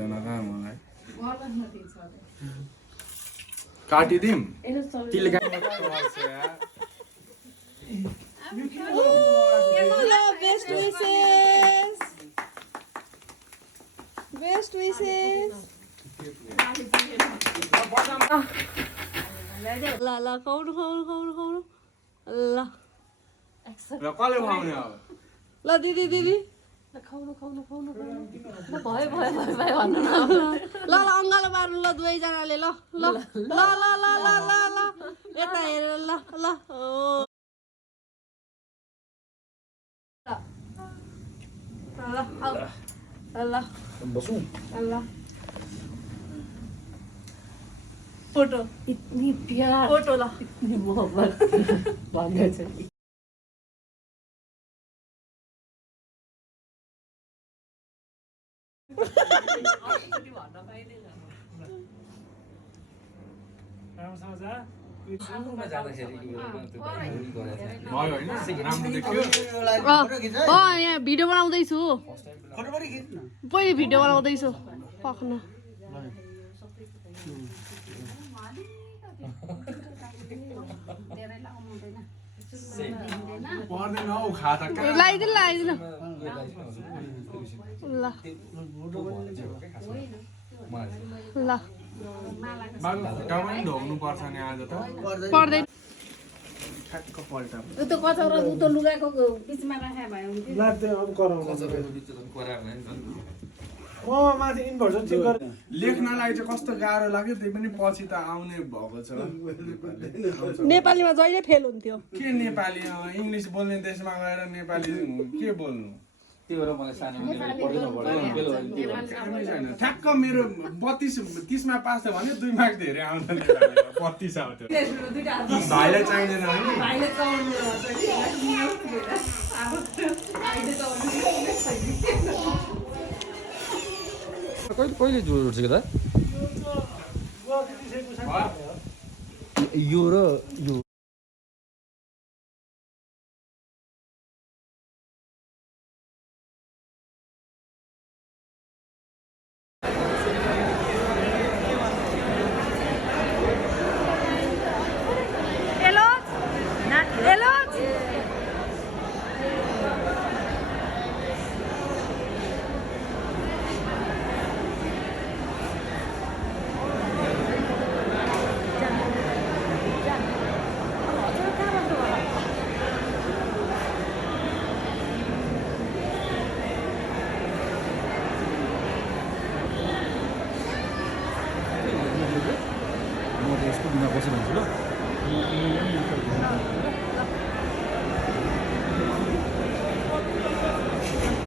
हुँदैन कहाँ मलाई काटिदिम Best wishes. La la खाउनु ल र कसले खुवाउने अब ल दिदी दिदी खाउनु भयो भन्नु न ल अङ्गालो मार्नु ल दुवैजनाले ल ल ल ल ल ल ल ल यता हेरेर ल ल ल बसौँ ल फोटो इतनी प्यार फोटो ल इतनी मोहब्बत भाग्य छ यहाँ भिडियो बनाउँदैछु पहिले भिडियो बनाउँदैछु पक्न पर्दैन हौ खाता लगाइदिनु लगाइदिनु ल ल बाबु खुट्टा पनि ढोग्नु पर्छ नि आज त पर्दैन ठ्याक्क पल्टा उ त कचौरा उ त लुगाको बिचमा राखे भए हुन्थ्यो लेख्नलाई चाहिँ कस्तो गाह्रो लाग्यो त्यही पनि पछि त आउने भएको छ नेपालीमा जहिले फेल हुन्थ्यो के नेपाली इङ्ग्लिस बोल्ने देशमा गएर नेपाली के बोल्नु ठ्याक्क मेरो 30मा पास थियो भने 2 मार्क धेरै आउँदैन 32 आउँथ्यो भाइलाई चाहिँदैन कहिले जोड्छ कि त यो र यो म त यसको बिना बसिरहन्छु ल